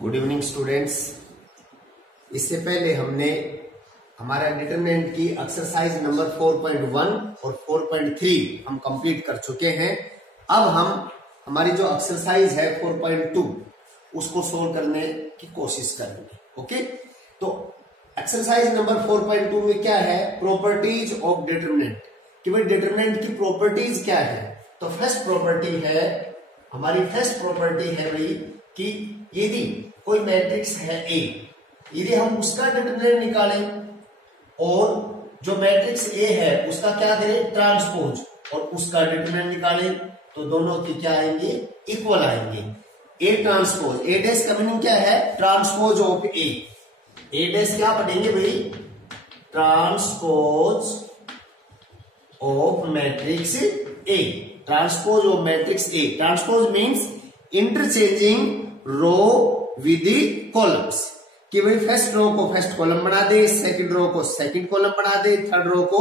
Good evening students. इससे पहले हमने हमारा डिटरमिनेंट की एक्सरसाइज नंबर 4.1 और 4.3 हम कंप्लीट कर चुके हैं। अब हम हमारी जो एक्सरसाइज है 4.2 उसको सोल्व करने की कोशिश करेंगे। ओके, तो एक्सरसाइज नंबर 4.2 में क्या है, प्रॉपर्टीज ऑफ डिटरमिनेंट, कि भाई डिटरमिनेंट की प्रॉपर्टीज क्या है। तो फर्स्ट प्रॉपर्टी है, हमारी फर्स्ट प्रॉपर्टी है भाई कि यदि कोई मैट्रिक्स है ए, यदि हम उसका डिटरमिनेंट निकालें और जो मैट्रिक्स ए है उसका क्या करें, ट्रांसपोज, और उसका डिटरमिनेंट निकालें तो दोनों की क्या आएंगे, इक्वल आएंगे। ए ट्रांसपोज, ए डैश का मीनिंग क्या है, transpose of A. A dash क्या पढ़ेंगे भाई, transpose of matrix A, transpose of matrix A. Transpose means interchanging row with columns, कि भाई फर्स्ट रो को फर्स्ट कॉलम बना दे, सेकंड रो को सेकंड कॉलम बना दे, थर्ड रो को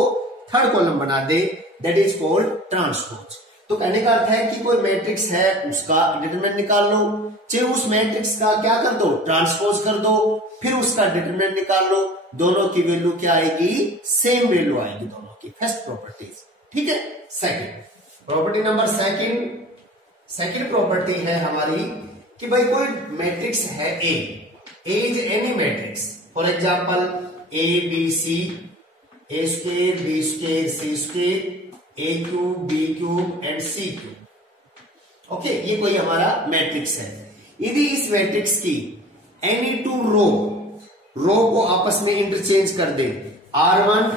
थर्ड कॉलम बना दे, दैट इज कॉल्ड ट्रांसपोज। तो कहने का अर्थ है कि कोई मैट्रिक्स है उसका डिटरमिनेंट निकाल लो, चाहे उस मैट्रिक्स का क्या कर दो, ट्रांसपोज कर दो, फिर उसका डिटरमिनेंट निकाल लो, दोनों की वैल्यू क्या आएगी, सेम वैल्यू आएगी दोनों की। फर्स्ट प्रॉपर्टीज, ठीक है। Second property number second property है हमारी कि भाई कोई मैट्रिक्स है A is any matrix, for example A B C, A square B square C square, A cube B cube and C cube. Okay, ये कोई हमारा मैट्रिक्स है। यदि इस मैट्रिक्स की एनी टू रो को आपस में इंटरचेंज कर दे, R1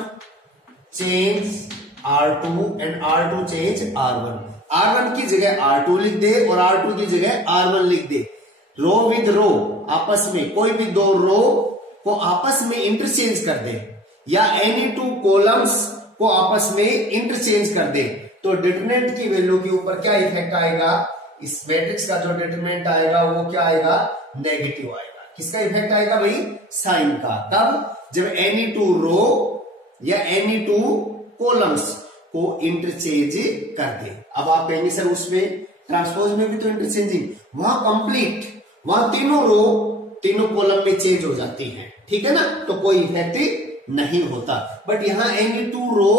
change R2 and R2 change R1, R1 की जगह R2 लिख दे और R2 की जगह R1 लिख दे, रो विद रो आपस में, कोई भी दो रो को आपस में इंटरचेंज कर दे, या एनी टू कॉलम्स को आपस में इंटरचेंज कर दे, तो डिटरमिनेंट की वैल्यू के ऊपर क्या इफेक्ट आएगा, इस मैट्रिक्स का जो डिटरमिनेंट आएगा वो क्या आएगा, नेगेटिव आएगा। किसका इफेक्ट आएगा भाई, साइन का। तब जब एनी टू रो या एनी टू कॉलम्स को इंटरचेंज कर दे। अब आप कहेंगे सर उसमें ट्रांसपोज में भी तो इंटरचेंजिंग, वहां कंप्लीट, वहां तीनों रो तीनों कॉलम में चेंज हो जाती हैं, ठीक है ना, तो कोई इफेक्ट नहीं होता। बट यहां एनी टू रो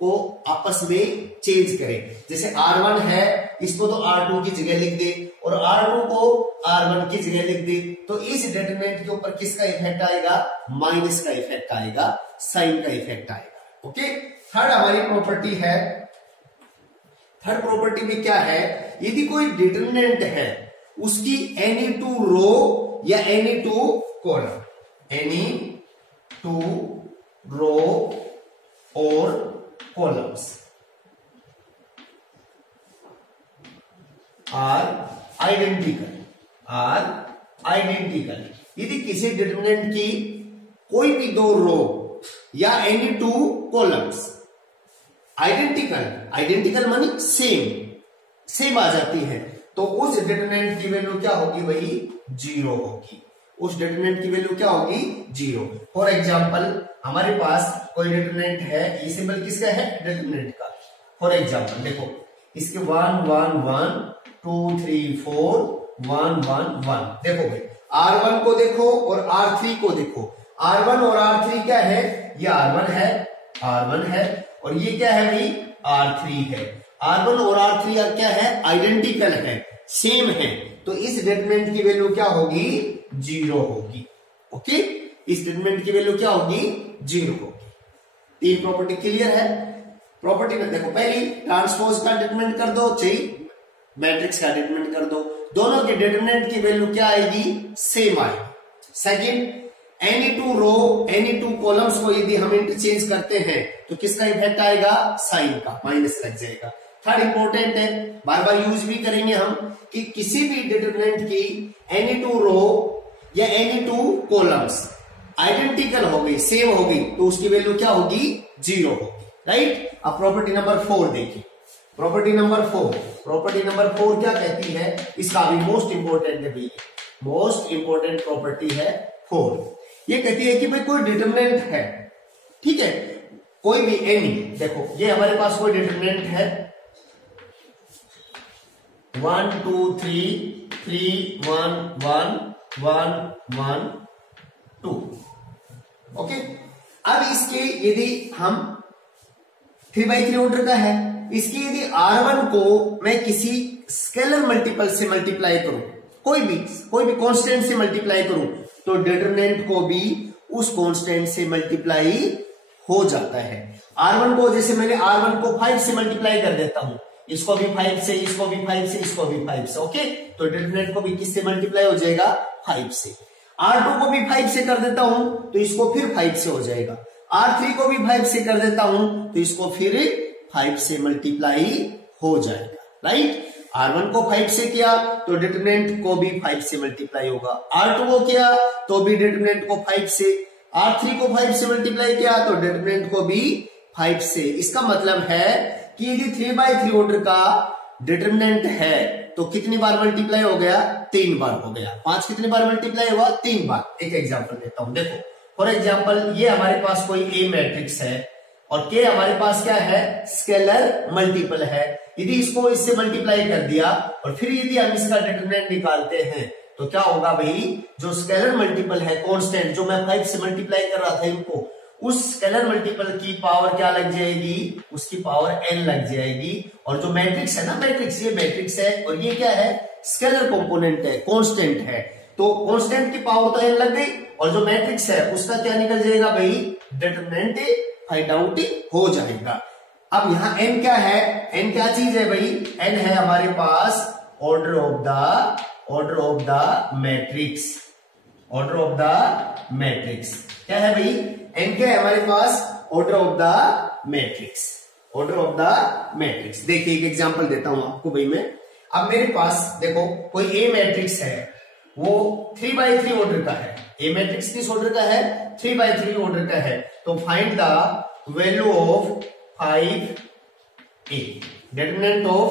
को आपस में चेंज करें, जैसे R1 है इसको तो R2 की जगह लिख दे और R2 को R1 की जगह लिख दे, तो इस डिटरमिनेंट के ऊपर किसका इफेक्ट आएगा, माइनस का इफेक्ट आएगा, साइन का इफेक्ट आएगा। ओके, थर्ड हमारी प्रॉपर्टी है, थर्ड प्रॉपर्टी में क्या है, यदि कोई डिटरमिनेंट है उसकी एनी टू रो या any two column, any two row और कॉलम्स आर आइडेंटिकल, यदि किसी डिटरमिनेंट की कोई भी दो रो या एनी टू कॉलम्स आइडेंटिकल मानी सेम आ जाती है, तो उस डिटरमिनेंट की वैल्यू क्या होगी भाई, जीरो होगी। उस डिटरमिनेंट की वैल्यू क्या होगी, जीरो। फॉर एग्जांपल हमारे पास कोई डिटरमिनेंट है, ये सिंबल किसका है, डिटरमिनेंट का। फॉर एग्जांपल देखो इसके 1 1 1 2 3 4 1 1 1, देखो भाई R1 को देखो और R3 को देखो, R1 और R3 क्या है, ये R1 है और ये क्या है भाई, R3 है। R1 और R3 क्या है, आइडेंटिकल है, सेम है, तो इस डिटरमिनेंट की वैल्यू क्या होगी, जीरो होगी। ओके, इस डिटरमिनेंट की वैल्यू क्या होगी, जीरो होगी। तीन प्रॉपर्टी क्लियर है। प्रॉपर्टी में देखो, पहली ट्रांसपोज का डिटरमिनेंट कर दो, चाहिए मैट्रिक्स का डिटरमिनेंट कर दो, दोनों के डिटरमिनेंट की वैल्यू क्या आएगी, सेम आएगी। सेकंड, एनी टू रो एनी टू कॉलम्स को यदि हम इंटरचेंज करते हैं तो किसका इफेक्ट आएगा, साइन का, माइनस लग जाएगा। थर्ड इंपॉर्टेंट है, बार बार यूज भी करेंगे हम, कि किसी भी डिटरमिनेंट की एनी टू रो या एनी टू कॉलम्स आइडेंटिकल हो गई, सेम हो गई, तो उसकी वैल्यू क्या होगी, जीरो होगी। राइट। अब प्रॉपर्टी नंबर 4 देखिए, प्रॉपर्टी नंबर 4 क्या कहती है, इसका भी मोस्ट इंपॉर्टेंट है, मोस्ट इंपॉर्टेंट प्रॉपर्टी है 4। ये कहती है कि भाई कोई डिटरमिनेंट है, ठीक है, कोई भी एनी, देखो ये हमारे पास कोई डिटरमिनेंट है 1 2 3 3 1 1 1 1 2। ओके, अब इसके यदि हम 3/3 ऑर्डर का है, इसकी यदि R1 को मैं किसी स्केलर मल्टीपल से मल्टीप्लाई करूं, कोई भी कांस्टेंट से मल्टीप्लाई करूं, तो डिटरमिनेंट को भी उस कांस्टेंट से मल्टीप्लाई हो जाता है। R1 को जैसे मैंने R1 को 5 से मल्टीप्लाई कर देता हूं, इसको भी 5 से, इसको भी 5 से, इसको भी 5 से। ओके, तो डिटरमिनेंट को भी किससे मल्टीप्लाई हो जाएगा? 5 से। R2 को भी 5 से कर देता हूं तो इसको फिर 5 से हो जाएगा। R3 को भी 5 से कर देता हूं तो इसको फिर 5 से मल्टीप्लाई हो जाएगा। राइट, R1 को 5 से किया तो डिटरमिनेंट को भी 5 से मल्टीप्लाई होगा। R2 को किया तो भी डिटरमिनेंट को 5 से, R3 को 5 से मल्टीप्लाई किया तो डिटरमिनेंट को भी 5 से। इसका मतलब है कि यदि 3/3 ऑर्डर का डिटरमिनेंट है तो कितनी बार मल्टीप्लाई हो गया? 3 बार हो गया। 5 कितनी बार मल्टीप्लाई हुआ? 3 बार। एक एग्जांपल देता हूं, देखो फॉर एग्जांपल ये हमारे पास कोई ए मैट्रिक्स है और के हमारे पास क्या है? स्केलर मल्टीपल है। यदि इसको इससे मल्टीप्लाई कर दिया और फिर यदि हम इसका डिटरमिनेंट निकालते हैं तो क्या होगा भाई? जो स्केलर मल्टीपल है कांस्टेंट, जो मैं 5 से मल्टीप्लाई कर रहा था इनको, उस स्केलर मल्टीपल की पावर क्या लग जाएगी? उसकी पावर n लग जाएगी। और जो मैट्रिक्स है ना, मैट्रिक्स, ये मैट्रिक्स है और ये क्या है? स्केलर कंपोनेंट है, कांस्टेंट है। तो कांस्टेंट की पावर तो n लग गई और जो मैट्रिक्स है उसका क्या निकल जाएगा भाई? डिटरमिनेंट फाइंड आउट हो जाएगा। अब यहाँ n क्या है? n क्या चीज है भाई? n है हमारे पास order of the matrix. Order of the matrix क्या है भाई? n क्या है हमारे पास? Order of the matrix. Order of the matrix. देखिए एक एग्जांपल देता हूं आपको भाई मैं। अब मेरे पास देखो कोई ए मैट्रिक्स है, वो 3/3 ऑर्डर का है। ए मैट्रिक्स किस ऑर्डर का है? 3/3 ऑर्डर का है। तो find the value of 5a, determinant of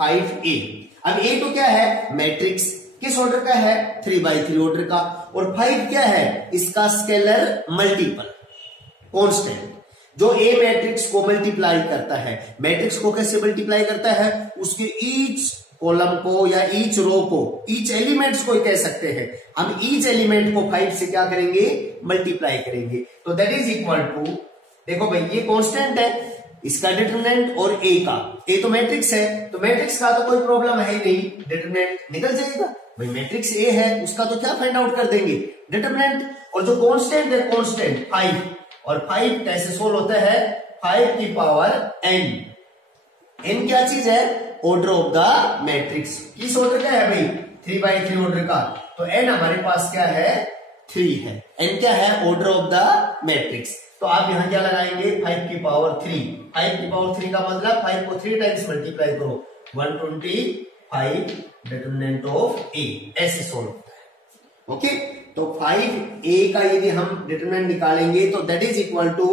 5a। अब a तो क्या है? मैट्रिक्स। किस ऑर्डर का है? 3/3 ऑर्डर का। और 5 क्या है? इसका स्केलर मल्टीपल, कांस्टेंट, जो ए मैट्रिक्स को मल्टीप्लाई करता है। मैट्रिक्स को कैसे मल्टीप्लाई करता है? उसके ईच कॉलम को या ईच रो को, ईच एलिमेंट्स को कह सकते हैं हम। ईच एलिमेंट को 5 से क्या करेंगे? मल्टीप्लाई करेंगे। तो दैट इज इक्वल टू, देखो भाई ये कांस्टेंट है, इसका डिटरमिनेंट और ए का, ए तो मैट्रिक्स है तो मैट्रिक्स का तो कोई प्रॉब्लम है नहीं, डिटरमिनेंट निकल जाएगा भाई। मैट्रिक्स ए है उसका तो क्या फाइंड आउट कर देंगे? डिटरमिनेंट। और जो कांस्टेंट है, कांस्टेंट 5, और 5 कैसे सोल्व होता है? 5 की पावर n। n क्या चीज है? Order of the matrix. किस ऑर्डर का है भाई? 3/3 ऑर्डर का। तो n हमारे पास क्या है? 3 है। n क्या है? Order of the matrix. तो आप यहां क्या लगाएंगे? 5 की पावर 3। 5 की पावर 3 का मतलब 5 को 3 टाइम्स मल्टीप्लाई करो, 125 डिटरमिनेंट ऑफ a। ऐसे सोल्व होता है। ओके, तो 5a का यदि हम डिटरमिनेंट निकालेंगे तो that is equal to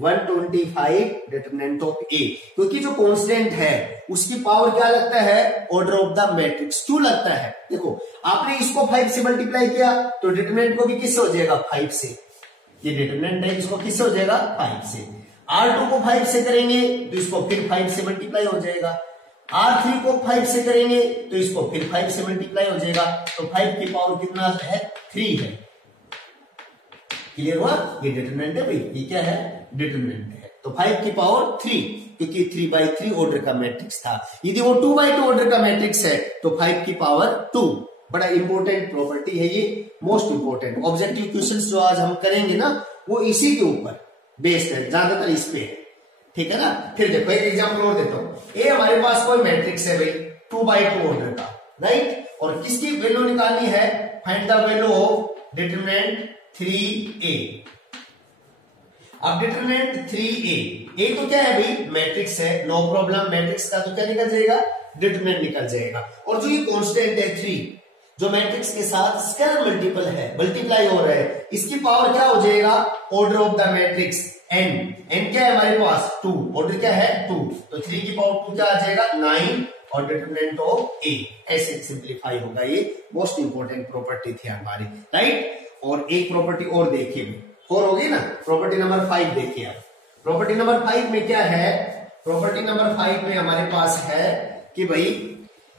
125 determinant of a। क्योंकि जो कांस्टेंट है उसकी पावर क्या लगता है? Order of the matrix. क्यों लगता है? देखो आपने इसको 5 से मल्टीप्लाई किया तो डिटरमिनेंट को भी किससे हो जाएगा? 5 से। ये डिटरमिनेंट है, इसको किससे हो जाएगा? 5 से। R2 को 5 से करेंगे तो इसको फिर 5 से मल्टीप्लाई हो जाएगा। R3 को 5 से करेंगे तो इसको फिर 5 से मल्टीप्लाई हो जाएगा। तो 5 की पावर कितना है? 3 है। क्लियर हुआ? ये डिटरमिनेंट है भाई, ये क्या है? डिटरमिनेंट है। तो 5 की पावर 3, क्योंकि 3/3 ऑर्डर का मैट्रिक्स था। यदि वो 2/2 ऑर्डर का मैट्रिक्स है तो 5 की पावर 2। बड़ा इंपॉर्टेंट प्रॉपर्टी है ये, मोस्ट इंपॉर्टेंट। ऑब्जेक्टिव क्वेश्चंस जो आज हम करेंगे ना, वो इसी के ऊपर बेस्ड है, ज्यादातर इस पे है। ठीक है ना? फिर देखो एक एग्जांपल और देता हूं। ए हमारे पास कोई मैट्रिक्स है भाई 2/2 ऑर्डर का, राइट? और किसकी वैल्यू निकालनी है? Find the value of determinant 3a। अब डिटरमिनेंट 3a, ए तो क्या है भाई? मैट्रिक्स है, नो प्रॉब्लम। मैट्रिक्स का तो क्या निकल जाएगा? डिटरमिनेंट निकल जाएगा। और जो ये कांस्टेंट है 3, जो मैट्रिक्स के साथ स्केलर मल्टीपल है, मल्टीप्लाई हो रहा है, इसकी पावर क्या हो जाएगा? Order of the matrix n। n क्या है हमारे पास? 2। ऑर्डर क्या है? 2। तो 3 की पावर 2 क्या आ जाएगा? 9 और डिटरमिनेंट ऑफ a। ऐसे सिंप्लीफाई होगा। ये मोस्ट इंपोर्टेंट प्रॉपर्टी थी हमारी, राइट? और एक प्रॉपर्टी और देखिए, 4 होगी ना। प्रॉपर्टी नंबर 5 देखिए आप। प्रॉपर्टी नंबर 5 में क्या है? प्रॉपर्टी नंबर 5 में हमारे पास है कि भाई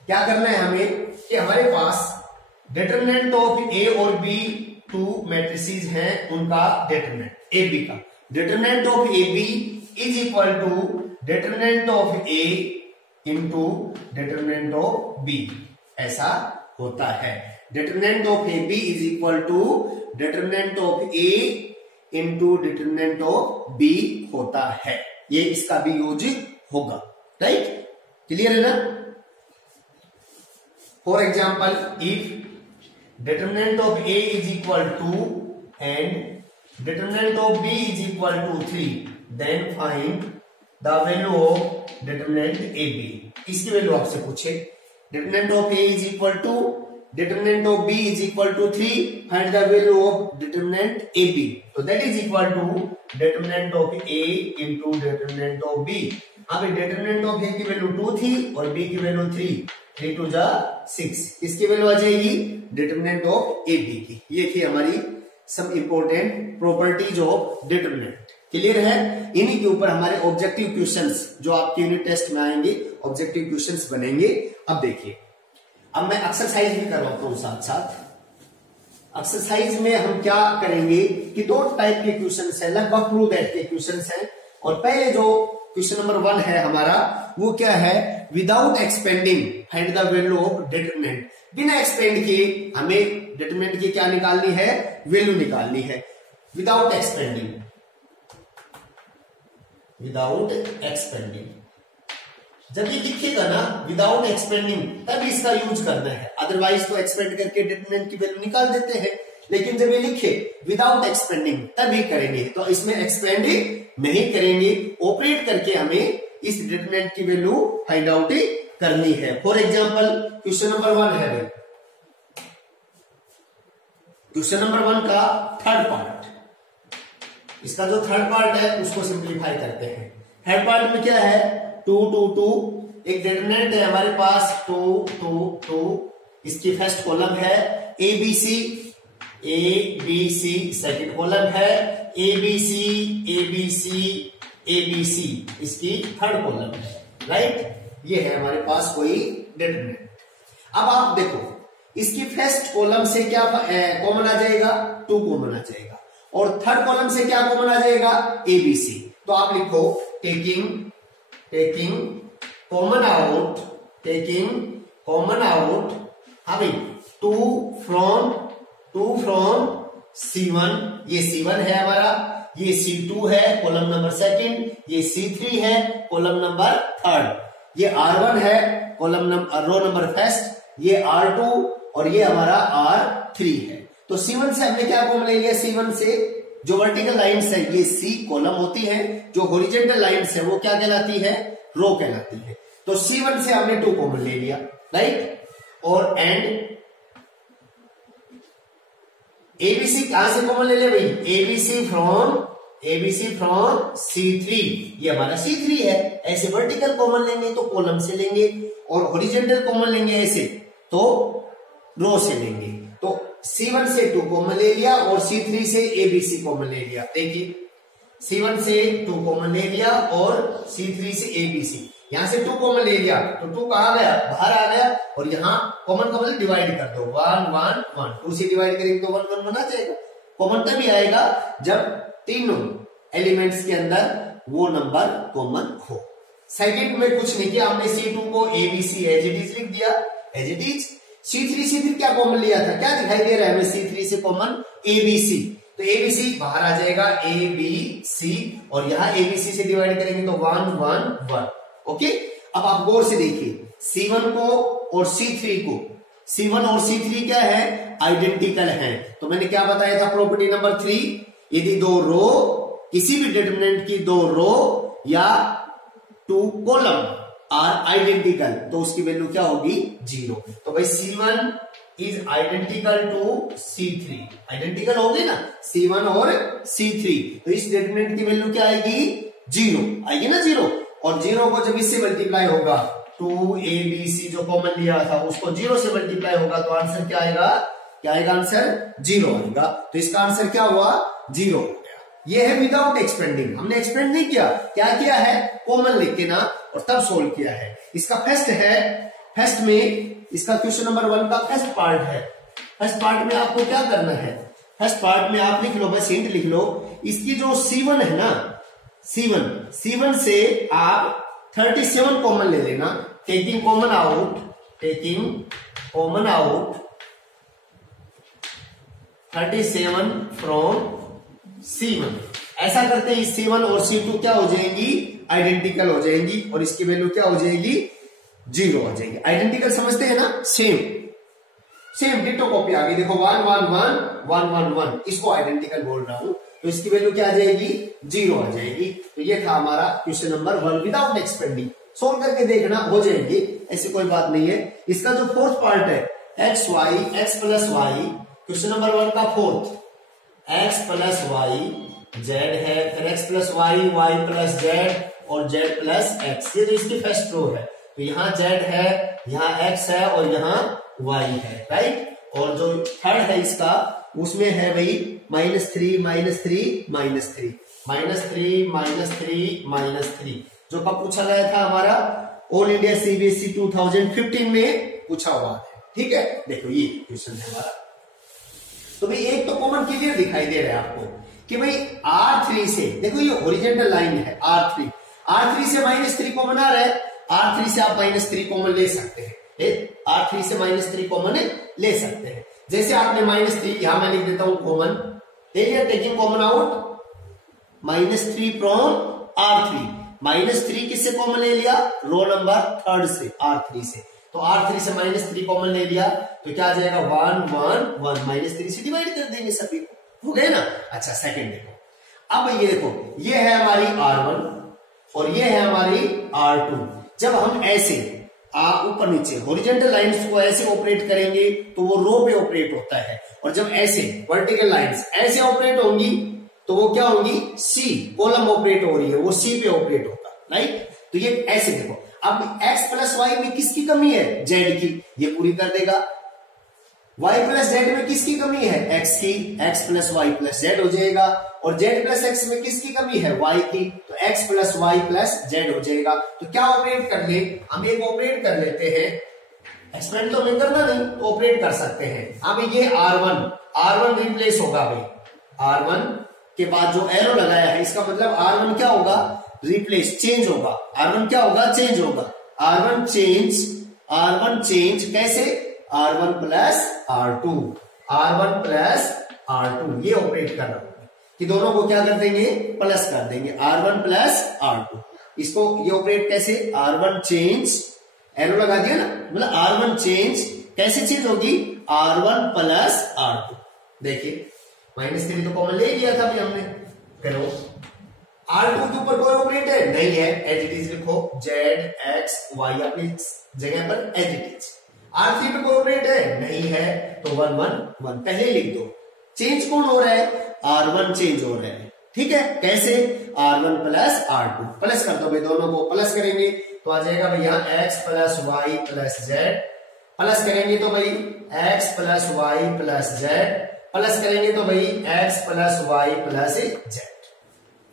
क्या करना है हमें, कि हमारे पास डिटरमिनेंट ऑफ ए और बी टू मैट्रिसेस हैं, उनका डिटरमिनेंट ए बी का determinant of A B is equal to determinant of A into determinant of B, ऐसा होता है। Determinant of A B is equal to determinant of A into determinant of B होता है। ये इसका भी use होगा, राइट? क्लियर है ना? For example, if determinant of A is equal to and determinant of B is equal to 3, then find the value of determinant A B. इसकी value आपसे पूछे, determinant of A is equal to determinant of B is equal to 3, find the value of determinant A B. तो that is equal to determinant of A into determinant of B. अब determinant of A की value 2 थी और B की value 3, 3 2 जा 6, किसकी value आ जाएगी? Determinant of A B की। ये थी हमारी सब important properties of determinant. Clear है? इन्हीं के ऊपर हमारे ऑब्जेक्टिव क्वेश्चंस जो आपके यूनिट टेस्ट में आएंगे, ऑब्जेक्टिव क्वेश्चंस बनेंगे। अब देखिए, अब मैं एक्सरसाइज भी करवाता हूं साथ साथ। एक्सरसाइज में हम क्या करेंगे कि 2 टाइप के क्वेश्चंस हैं, लगभग ट्रू दैट के क्वेश्चंस हैं। और पहले जो क्वेश्चन नंबर 1 है हमारा, वो क्या है? Without expanding find the value of determinant. बिना एक्सपेंड किए हमें डिटरमिनेंट की क्या निकालनी है? वैल्यू निकालनी है। विदाउट एक्सपेंडिंग, विदाउट एक्सपेंडिंग जब ये लिखेगा ना विदाउट एक्सपेंडिंग, तब इसका यूज करना है। अदरवाइज तो एक्सपेंड करके डिटरमिनेंट की वैल्यू निकाल देते हैं, लेकिन जब ये लिखे विदाउट एक्सपेंडिंग तभी करेंगे। तो इसमें एक्सपेंड नहीं करेंगे, ऑपरेट करके हमें इस डिटरमिनेंट की वैल्यू फाइंड आउट करनी है। फॉर एग्जाम्पल, क्वेश्चन नंबर 1 है भाई, क्वेश्चन नंबर 1 का थर्ड पार्ट, इसका जो थर्ड पार्ट है उसको सिंप्लीफाई करते हैं। थर्ड पार्ट में क्या है? 2 2 2, एक डिटरमिनेंट है हमारे पास 2 2 2, इसकी फर्स्ट कॉलम है A B C, A B C second column है A B C A B C A B C, इसकी थर्ड कॉलम है, राइट? ये है हमारे पास कोई डिटरमिनेंट। अब आप देखो, इसकी फर्स्ट कॉलम से क्या कॉमन आ जाएगा? 2 कॉमन आ जाएगा, और थर्ड कॉलम से क्या कॉमन आ जाएगा? A B C. तो आप लिखो taking common out, taking common out, having 2 from C1, ये C1 है हमारा, ये C2 है कॉलम नंबर सेकंड, ये C3 है कॉलम नंबर थर्ड, ये R1 है column number row number first, ये R2 और ये हमारा R3 है। तो C1 से हमने क्या कॉमन ले लिया? C1 से जो वर्टिकल लाइन्स है ये C कॉलम होती है, जो हॉरिजॉन्टल लाइन्स है वो क्या कहलाती है? रो कहलाती है। तो C1 से हमने 2 कॉमन ले लिया, राइट? और एंड ABC कहां से कॉमन ले लिया भाई? ABC फ्रॉम C3, ये हमारा C3 है। ऐसे वर्टिकल कॉमन लेंगे तो कॉलम से लेंगे, और हॉरिजॉन्टल कॉमन लेंगे ऐसे तो रो से लेंगे। तो C1 से 2 कॉमन ले लिया और C3 से ABC कॉमन ले लिया। देखिए, C1 से 2 कॉमन ले लिया और C3 से ABC, यहां से 2 कॉमन ले लिया तो 2 कहां गया? बाहर आ गया, और यहां कॉमन को मतलब डिवाइड कर दो, 1 1 1, 2 से डिवाइड करेंगे तो 1 1 बना जाएगा। कॉमन तभी आएगा जब तीनों एलिमेंट्स के अंदर वो नंबर कॉमन हो। सेकंड में कुछ नहीं किया, हमने C2 को ABC एज इट इज लिख दिया, एज इट इज। C3 से फिर क्या कॉमन लिया था? क्या दिखाई दे रहा है हमें? C3 से कॉमन ABC, तो ABC बाहर आ जाएगा ABC, और यहां ABC से डिवाइड करेंगे तो 1 1 1। ओके, अब आप गौर से देखिए, C1 को और C3 को, C1 और C3 क्या है? आइडेंटिकल हैं। तो मैंने क्या बताया था प्रॉपर्टी नंबर 3, यदि 2 रो, किसी भी डिटरमिनेंट की 2 रो या 2 कॉलम आर आइडेंटिकल, तो उसकी वैल्यू क्या होगी? 0। तो भाई C1 is identical to C3, identical होगी ना C1 और C3, तो इस डिटरमिनेंट की वैल्यू क्या आएगी? 0 आएगी ना, 0। और 0 को जब इससे मल्टीप्लाई होगा, 2ABC जो कॉमन लिया था उसको 0 से मल्टीप्लाई होगा, तो आंसर क्या आएगा? क्या आएगा आंसर? 0 आएगा। तो इसका आंसर क्या हुआ? 0 हो गया। ये है विदाउट एक्सपेंडिंग, हमने एक्सपेंड नहीं किया, क्या किया है? कॉमन लेके ना, और तब सोल्व किया है। इसका फर्स्ट है, फर्स्ट में इसका क्वेश्चन नंबर 1 का फर्स्ट पार्ट है, फर्स्ट पार्ट में आपको क्या करना है, फर्स्ट पार्ट में आप लिख लो, बस हिंट लिख लो, इसकी जो C1 है ना, C1 से आप 37 कॉमन ले लेना, taking common out 37 from C1। ऐसा करते हैं C1 और C2 क्या हो जाएंगी, आइडेंटिकल हो जाएंगी, और इसकी वैल्यू क्या हो जाएगी, 0 हो जाएगी। आइडेंटिकल समझते हैं ना, सेम डिटो कॉपी आ गई, देखो 1 1 1 1 1 1, इसको आइडेंटिकल बोल रहा हूं, तो इसकी वैल्यू क्या आ जाएगी, 0 आ जाएगी। तो ये था हमारा question number 1 without expanding. Solve करके देखना, हो जाएगी, ऐसी कोई बात नहीं है। इसका जो फोर्थ पार्ट है x plus y, question number 1 का fourth, x plus y z है, फिर x plus y, y plus z और z प्लस x, ये तो इसकी फर्स्ट रो है। तो यहाँ z है, यहाँ x है और यहाँ y है, राइट। और जो थर्ड है इसका, उसमें है भाई -3 -3 जो कब पूछा गया था, हमारा ऑल इंडिया CBSE 2015 में पूछा हुआ है, ठीक है। देखो ये क्वेश्चन है हमारा। तो भाई एक तो कॉमन क्लियर दिखाई दे रहा है आपको कि भाई R3 से, देखो ये हॉरिजॉन्टल लाइन है R3 से -3 कॉमन आ रहा है, R3 से आप -3 कॉमन ले सकते हैं, R3 से -3 कॉमन ले सकते हैं। जैसे आपने -3 यहां मैं लिख देता हूं common, taking common out -3 from R3, -3 किससे कॉमन ले लिया, रो नंबर 3 से, R3 से। तो R3 से -3 कॉमन ले लिया, तो क्या आ जाएगा 1 1 1, -3 से डिवाइड कर देंगे सभी को, हो गए ना। अच्छा सेकंड देखो, अब ये देखो, ये है हमारी R1 और ये है हमारी R2। जब हम ऐसे ऊपर नीचे हॉरिजॉन्टल लाइंस को ऐसे ऑपरेट करेंगे तो वो रो पे ऑपरेट होता है, और जब ऐसे वर्टिकल लाइंस ऐसे ऑपरेट होंगी तो वो क्या होंगी, सी कॉलम ऑपरेट हो रही है, वो सी पे ऑपरेट होगा, राइट। तो ये ऐसे देखो, अब x प्लस वाई में किसकी कमी है, z की, ये पूरी कर देगा। y प्लस z में किसकी कमी है, x की, x plus y plus z हो जाएगा। और z प्लस x में किसकी कमी है, y की, तो x plus y plus z हो जाएगा। तो क्या ऑपरेट कर ले, हम एक ऑपरेट कर लेते हैं, एक्सपेंड तो नहीं करना, नहीं तो ऑपरेट कर सकते हैं। अब ये R1 रिप्लेस होगा भाई, R1 के बाद जो एरो लगाया है, इसका मतलब R1 क्या होगा, रिप्लेस, चेंज होगा। R1 क्या होगा, चेंज होगा। R1 चेंज कैसे, R1 प्लस R2 ये ऑपरेट कर रहा हूं कि दोनों को क्या कर देंगे, प्लस कर देंगे, R1 प्लस R2। इसको ये ऑपरेट कैसे, R1 चेंज, एरो लगा दिया ना, मतलब R1 चेंज कैसे चेंज होगी, R1 प्लस R2। देखिए -3 तो कॉमन ले लिया था हमने, करो R2 के ऊपर कोई ऑपरेट है नहीं है, एज इट इज लिखो, Z X Y अपनी जगह पर एज इट इज। R3 पे कोई ऑपरेट है नहीं है, तो 1 1 1 पहले लिख दो। चेंज कौन हो रहा है, R1 चेंज हो रहा है, ठीक है। कैसे, R1 प्लस R2, प्लस कर दो भाई, दोनों को प्लस करेंगे तो आ जाएगा भैया x plus y plus z, plus करेंगे तो भाई x plus y plus z, plus करेंगे तो भाई x plus y plus z,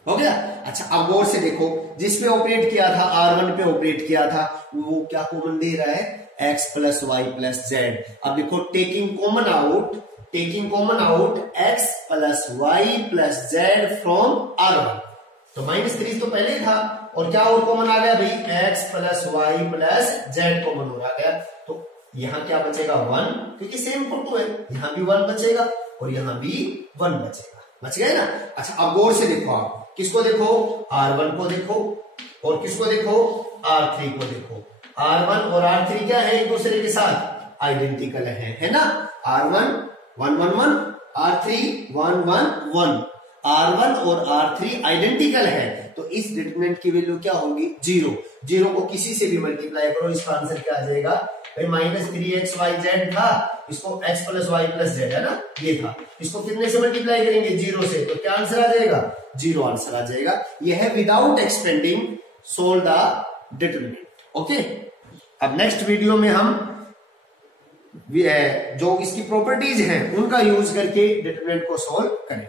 हो गया। अच्छा अब गौर से देखो, जिसपे ऑपरेट किया था, R1 पे ऑपरेट किया था, वो क्या कॉमन दे रहा है, x plus y plus z. अब देखो taking common out x plus y plus z from R1, तो -3 तो पहले था, और क्या और कॉमन आ गया भाई, x plus y plus z common हो गया। तो यहां क्या बचेगा, 1, क्योंकि सेम फोटो है, यहां भी 1 बचेगा और यहां भी 1 बचेगा, बच गए ना। अच्छा अब गौर से देखो, आप किसको देखो, R1 को देखो, और किसको देखो, R3 को देखो। R1 और R3 क्या है, एक दूसरे के साथ आइडेंटिकल है ना। R1 1 1 1, R3 1 1 1, R1 और R3 आइडेंटिकल है, तो इस डिटरमिनेंट की वैल्यू क्या होगी, 0 को किसी से भी मल्टीप्लाई करो, इसका आंसर क्या आ जाएगा भाई, -3xyz था, इसको x plus y plus z है ना, ये था, इसको कितने से मल्टीप्लाई करेंगे, 0 से, तो क्या आंसर आ जाएगा, 0 आंसर आ जाएगा। यह है without expanding solve the determinant, okay. अब नेक्स्ट वीडियो में हम जो इसकी प्रॉपर्टीज हैं उनका यूज करके डिटरमिनेंट को सोल्व करेंगे।